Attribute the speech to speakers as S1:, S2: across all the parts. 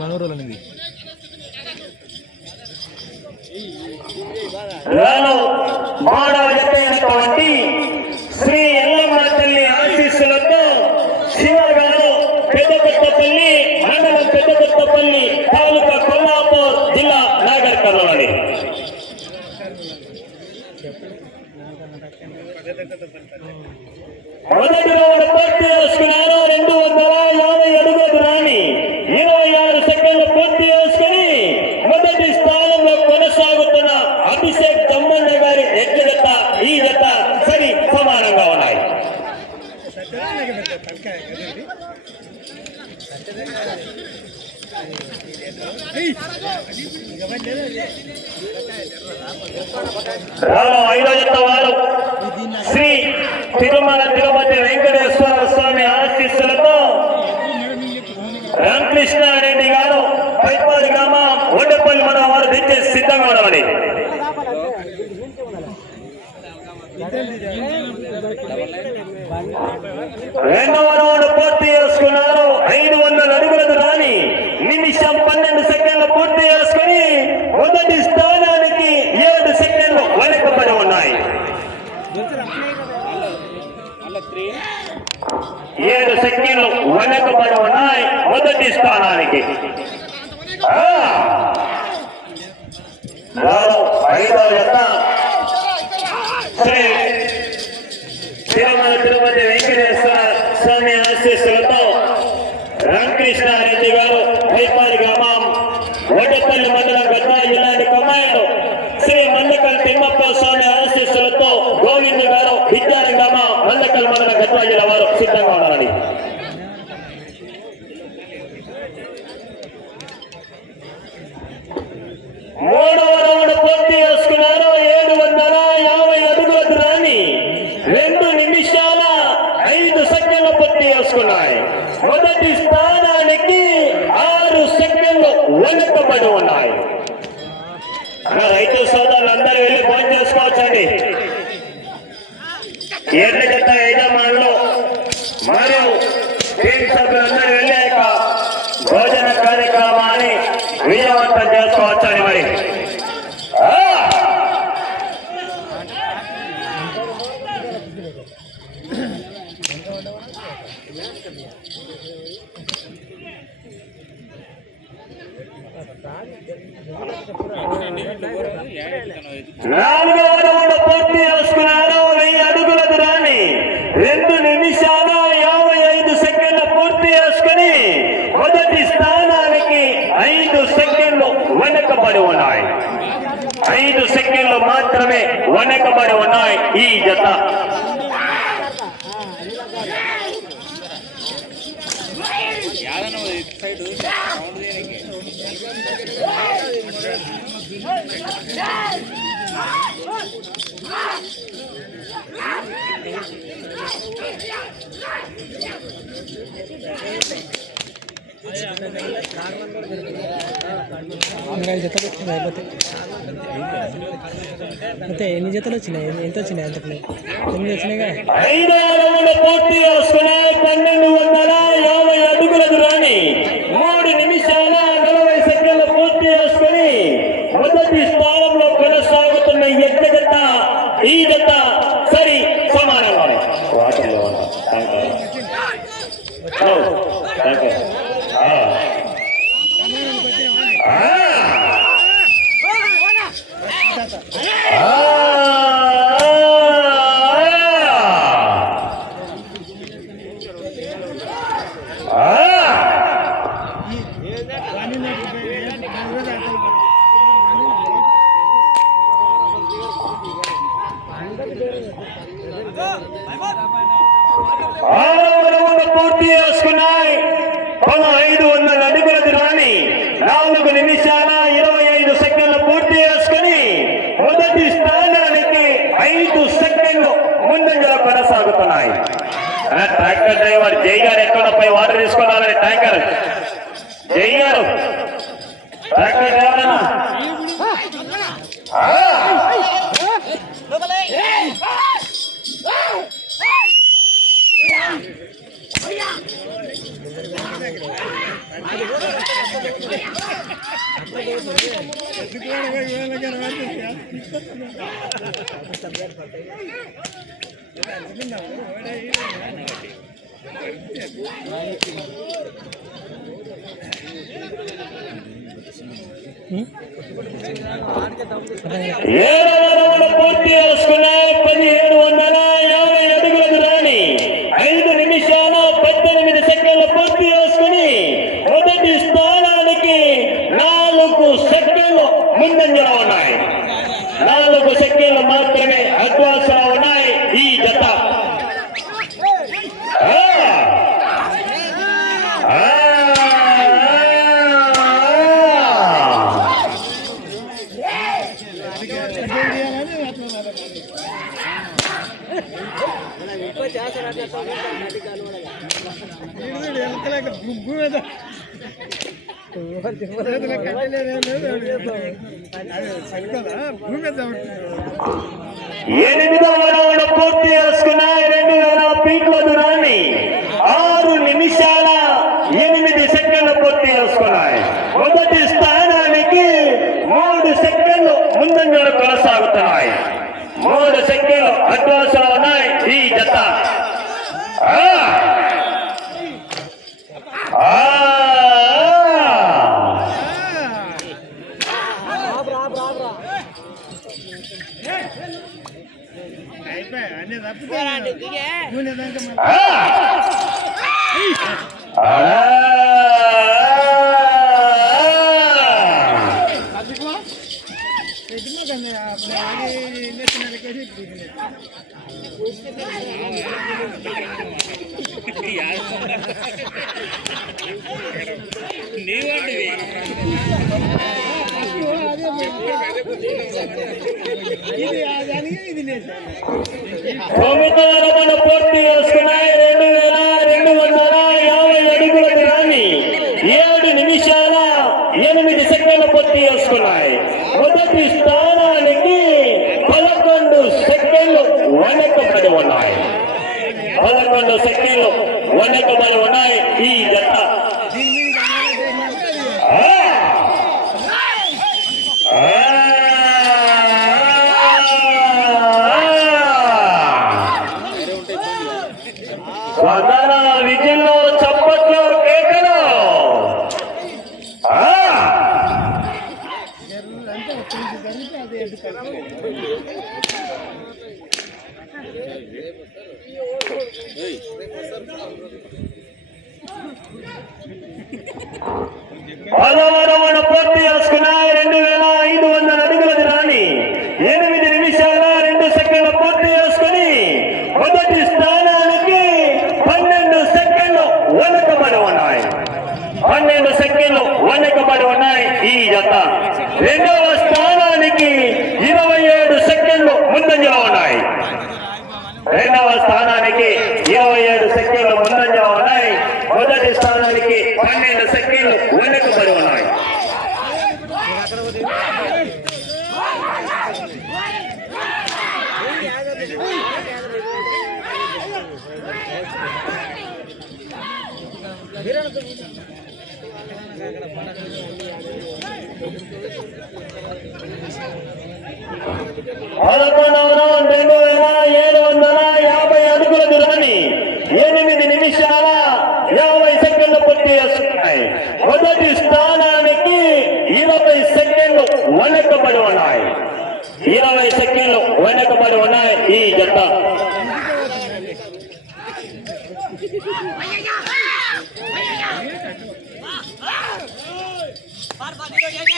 S1: మనోరోలు అనేది
S2: రాను మూడవ జత అయినటువంటి శ్రీ ఎల్లమ్మ తల్లి ఆశీస్సులతో శివ గారు పెద్దకొత్తపల్లి మండలం పెద్దకొత్తపల్లి తాలూకా కొల్లాపూర్ జిల్లా నాగర్ కర్నూలు మొదటి రౌండ్ పూర్తి చేసుకున్నారు రెండు వందల యాభై అడుగులు రాని ఇరవై ఆరు సెకండ్లు పూర్తి చేసుకుని మొదటి స్థానంలో కొనసాగుతున్న అభిషేక్ తమ్మన్న గారి ఎడ్ల జత ఈ జత సరి సమానంగా ఉన్నాయి రాను ఐదో జత వారు శ్రీ తిరుమల తిరుపతి వెంకటేశ్వర స్వామి ఆశీస్సులతో కృష్ణారెడ్డి గారు పైపాడి గ్రామం ఒడ్డపల్లి మన వారు తెచ్చే సిద్ధంగా ఉండమని రెండవ రౌండ్ పూర్తి చేసుకున్నారు ఐదు వందల అడుగులకు రాని నిమిషం పన్నెండు సెకండ్లు పూర్తి చేసుకుని మొదటి స్థానానికి ఏడు సెకండ్లు వెనకబడి ఉన్నాయి ఏడు సెకండ్లు వెనకబడి ఉన్నాయి మొదటి స్థానానికి. ఐదో యొక్క గద్వాల వారు సిద్ధంగా ఉన్నారని మూడవ రౌండ్ పూర్తి చేసుకున్నారు ఏడు వందల యాభై అడుగుల దూరాన్ని రెండు నిమిషాల ఐదు సెకండ్లు పూర్తి చేసుకున్నాయి మొదటి స్థానానికి ఆరు సెకండ్లు వెనుకబడి ఉన్నాయి రైతు సోదరులు అందరూ వెళ్ళి ఫోన్ చేసుకోవచ్చండి. ఎర్ర జత యజమానులు మరియు టీం సభ్యులందరూ వెళ్ళాక భోజన కార్యక్రమాన్ని విజయవంతం చేసుకోవచ్చని మరి ఆ! నాలుగవ రౌండ్ పూర్తి చేసుకున్నారు వెయ్యి అడుగుల దూరాన్ని రెండు నిమిషాల యాభై ఐదు సెకండ్లు పూర్తి చేసుకుని మొదటి స్థానానికి ఐదు సెకండ్లు వెనకబడి ఉన్నాయి ఐదు సెకండ్లు మాత్రమే వెనకబడి ఉన్నాయి ఈ జత
S1: ఇంకా ఐదు జతలు వచ్చినాయి అయిపోతే. అయితే ఎన్ని జతలు వచ్చినాయి? ఎన్ని- ఎంత వచ్చినాయి అంతకు ఎనిమిది వచ్చినాయిగా?
S2: పన్నెండు వందల యాభై అడుగుల దూరాన్ని. మూడు నిమిషాల నలభై సెకండ్లు పూర్తి చేసుకుని మొదటి స్థానంలో కొనసాగుతున్న ఎక్క జత ఈ జత సరి. ఓ, టంకర్. ఆ. ఆ. పూర్తి చేసుకున్నాయి. ఐదు వందల అడుగుల దూరాన్ని నాలుగు నిమిషాల ఇరవై ఐదు సెకండ్లు పూర్తి చేసుకుని మొదటి స్థానానికి ఐదు సెకండ్లు ముందంజలో కొనసాగుతున్నాయి. ఆ ట్రాక్టర్ డ్రైవర్ జై గారు ఎక్కడ పోయి వాటర్ తీసుకున్నారని ట్యాంకర్. జై గారు. ట్రాక్టర్ డ్రైవర్ ఏడవ రౌండ్ పూర్తి చేసుకున్నాయి పదిహేడు వందల యాభై అడుగుల దూరాన్ని ఐదు నిమిషాల పద్దెనిమిది సెకండ్లు పూర్తి చేసుకుని మొదటి స్థానానికి నాలుగు సెకండ్లు ముందంజలో ఉన్నాయి నాలుగు సెకండ్లు మాత్రమే అడ్వాన్స్లో ఉన్నాయి ఈ జత ఆ! ఆ! ఆ! ఎనిమిదవ రౌండ్ పూర్తి చేసుకున్నాయి రెండు వేల పీట్ల దూరాన్ని ఆరు నిమిషాల ఎనిమిది సెకండ్లు పూర్తి చేసుకున్నాయి. మొదటి స్థానానికి మూడు సెకండ్లు ముందంజలు కొనసాగుతున్నాయి. మూడు సెకండ్లు అడ్వాన్స్ ఉన్నాయి ఈ జత. ఆ! ఆ! తొమ్మిదవ రమణ పూర్తి చేసుకున్నాయి రెండు వేల రెండు వందల యాభై అడుగుల దూరాన్ని ఏడు నిమిషాల ఎనిమిది సెకండ్లు పూర్తి చేసుకున్నాయి మొదటి స్థానానికి పదకొండు సెకండ్లు వెనకబడి ఉన్నాయి. పదకొండు సెకండ్లు వెనకబడి ఉన్నాయి ఈ జత ఆ! స్పందన విజయంలో చప్పట్లు కేకలు ఆ! పదవరవణ పూర్తి చేసుకున్నాయి రెండు వేల ఐదు వందల అడుగుల దూరాన్ని ఎనిమిది నిమిషాల రెండు సెకండ్లు పూర్తి చేసుకుని మొదటి స్థానానికి పన్నెండు సెకండ్లు వెనుకబడి ఉన్నాయి పన్నెండు సెకండ్లు వెనుకబడి ఉన్నాయి ఈ జత. రెండవ స్థానానికి ఇరవై ఏడు సెకండ్లు ముందంజలో ఉన్నాయి. రెండవ స్థానానికి ఇరవై ఏడు సెకండ్లు ముందంజలో ఉన్నాయి. మొదటి స్థానానికి పన్నెండు సెకండ్లు వెనుకబడి ఉన్నాయి. పదకొండవ రెండు వేల ఏడు వందల యాభై అడుగుల దూరాన్ని ఎనిమిది నిమిషాల యాభై సెకండ్లు పూర్తి చేస్తున్నాయి మొదటి స్థానానికి ఇరవై సెకండ్లు వెనకబడి ఉన్నాయి. ఇరవై సెకండ్లు వెనకబడి ఉన్నాయి. ఈ జట్ట పన్నెండవ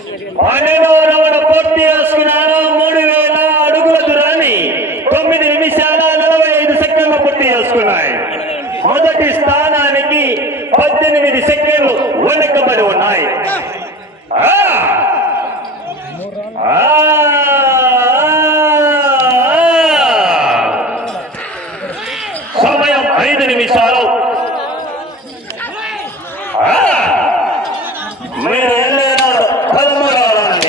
S2: రౌండ్ పూర్తి చేసుకున్నారు మూడు వేల అడుగుల దూరాన్ని తొమ్మిది నిమిషాల నలభై ఐదు సెకండ్లు పూర్తి చేసుకున్నాయి. మొదటి స్థానానికి పద్దెనిమిది సెకండ్లు వెనుకబడి ఉన్నాయి ఆ! ఆ! సమయం ఐదు నిమిషాలు ఆ! మీరు వెళ్ళేలా పదమూడవ రౌండ్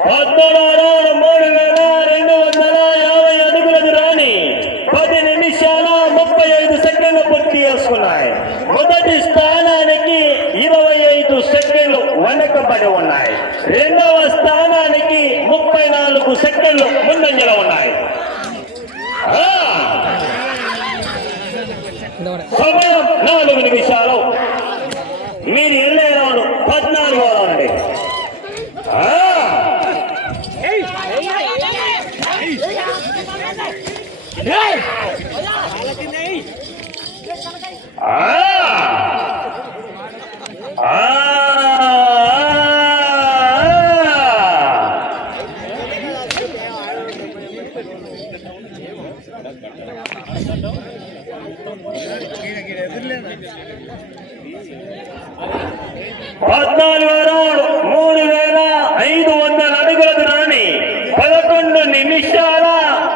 S2: పద్నాలుగు మూడు వేల రెండు వందల యాభై అడుగుల దూరాన్ని పది నిమిషాల ముప్పై ఐదు సెకండ్లు పూర్తి చేసుకున్నాయి మొదటి స్థానానికి ఇరవై ఐదు సెకండ్లు వెనకబడి ఉన్నాయి రెండవ స్థానానికి ముప్పై నాలుగు సెకండ్లు ముందంజలో ఉన్నాయి ఆ! సమయం నాలుగు నిమిషాలు మీరు వెళ్ళే రౌండ్ పద్నాలుగో రౌండ్ అండి ఆ! ఆ! ఆ! పద్నాలుగు రౌండ్ మూడు వేల ఐదు వందల అడుగుల దూరాన్ని పదకొండు నిమిషాల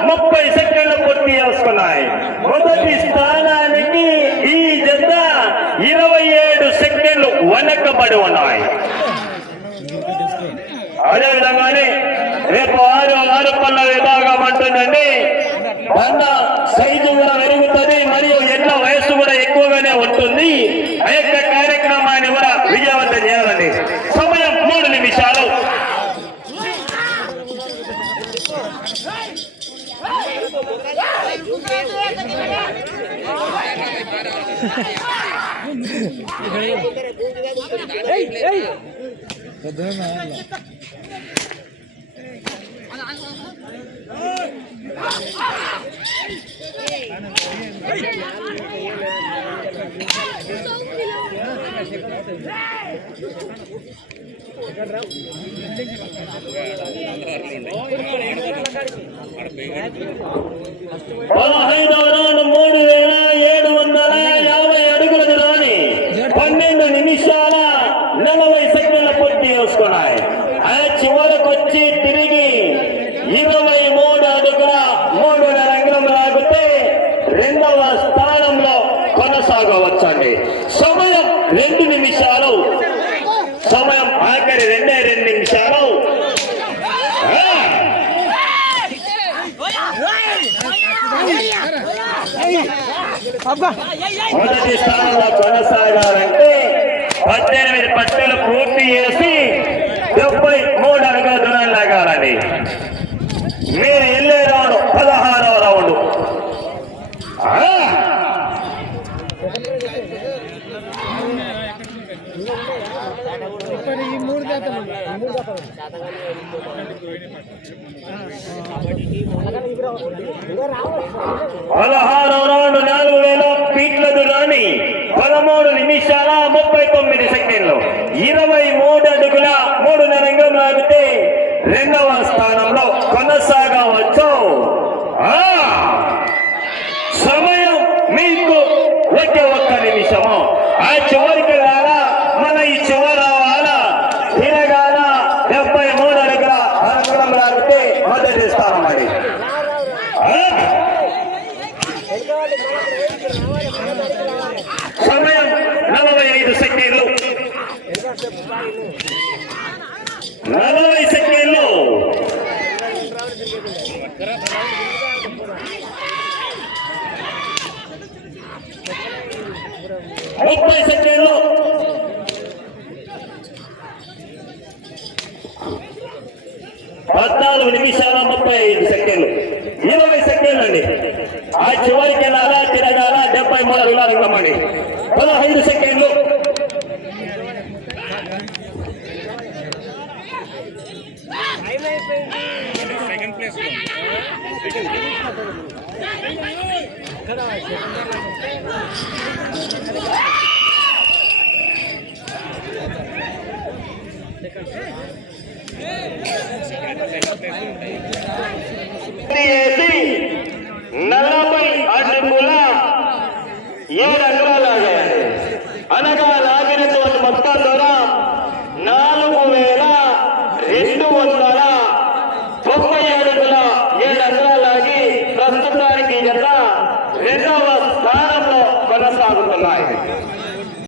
S2: ముప్పై సెకండ్లు పూర్తి చేసుకున్నాయి మొదటి స్థానానికి ఈ జత ఇరవై ఏడు సెకండ్లు వెనకబడి ఉన్నాయి. అదేవిధంగానే రేపు ఆరు ఆరు పళ్ళ విభాగం అంటుందండి. బండ సైజు కూడా పెరుగుతుంది మరియు ఎడ్ల వయస్సు కూడా ఎక్కువగానే ఉంటుంది. ఆ యొక్క కార్యక్రమాన్ని కూడా విజయవంతం చేయాలండి. సమయం మూడు నిమిషాలు. Hei, hei, పదహైదవ మొదటి స్థానంలో కొనసాగాలంటే పద్దెనిమిది పట్టెలు పూర్తి చేసి డెబ్బై మూడు అడుగుల దూరం లాగాలండి మీరు వెళ్ళే రౌండ్ పదహారవ రౌండ్ ఆ!
S1: ఇక్కడ ఈ మూడు జాతలు
S2: పదహారవ రౌండ్ నాలుగు వేల ఫీట్ల దురాని పదమూడు నిమిషాల ముప్పై తొమ్మిది సెకండ్లు. ఇరవై మూడు అడుగుల మూడున్నర రంగం లాగితే రెండవ స్థానంలో కొనసాగవచ్చు. ఆ! సమయం మీకు ఒకే ఒక్క నిమిషము ఆ చివరికి వెళ్ళాలా మన ఈ చివర రావాలా తిరగాల డెబ్బై మూడు అడుగుల అరంగం లాగితే మొదటి స్థానం సమయం నలభై ఐదు సెకండ్లు. నలభై సెకండ్లు. ముప్పై సెకండ్లు. పద్నాలుగు నిమిషాల ముప్పై ఐదు సెకండ్లు ఇరవై సెకండ్లు అండి ఆ చివరికి వెళ్ళాలా తిరగాల డెబ్బై మూడు అడుగుల రంగమండి పదహైదు సెకండ్లు వేసి నలభై అడుగుల ఏడు అంగుళాలు లాగాయండి అనగా లాగినటువంటి మొత్తం దూరం